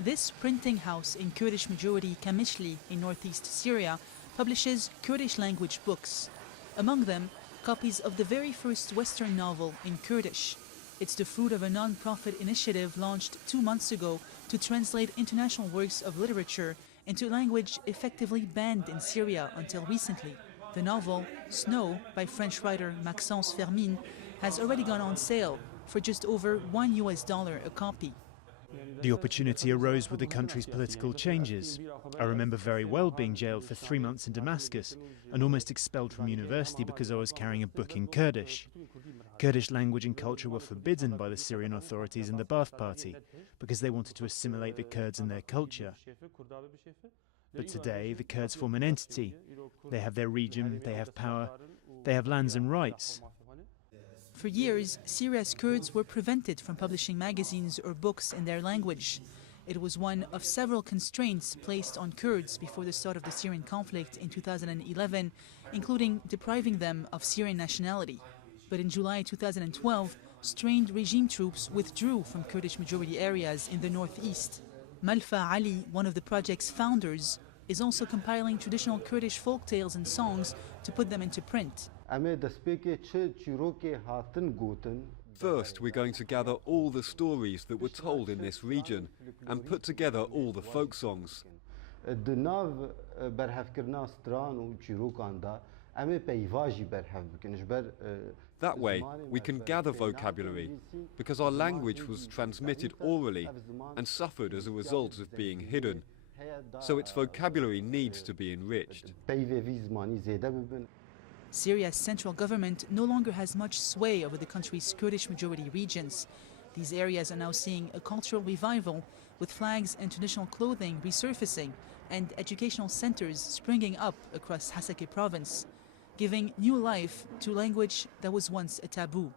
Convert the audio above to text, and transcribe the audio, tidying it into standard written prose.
This printing house in Kurdish-majority Qamishli in northeast Syria publishes Kurdish-language books. Among them, copies of the very first Western novel in Kurdish. It's the fruit of a non-profit initiative launched 2 months ago to translate international works of literature into a language effectively banned in Syria until recently. The novel, Snow, by French writer Maxence Fermin, has already gone on sale for just over $1 a copy. The opportunity arose with the country's political changes. I remember very well being jailed for 3 months in Damascus and almost expelled from university because I was carrying a book in Kurdish. Kurdish language and culture were forbidden by the Syrian authorities and the Ba'ath Party because they wanted to assimilate the Kurds and their culture. But today, the Kurds form an entity. They have their region, they have power, they have lands and rights. For years, Syria's Kurds were prevented from publishing magazines or books in their language. It was one of several constraints placed on Kurds before the start of the Syrian conflict in 2011, including depriving them of Syrian nationality. But in July 2012, strained regime troops withdrew from Kurdish-majority areas in the northeast. Malfa Ali, one of the project's founders, is also compiling traditional Kurdish folk tales and songs to put them into print. First, we're going to gather all the stories that were told in this region and put together all the folk songs. That way, we can gather vocabulary, because our language was transmitted orally and suffered as a result of being hidden. So its vocabulary needs to be enriched. Syria's central government no longer has much sway over the country's Kurdish-majority regions. These areas are now seeing a cultural revival, with flags and traditional clothing resurfacing and educational centers springing up across Hasaki province, giving new life to language that was once a taboo.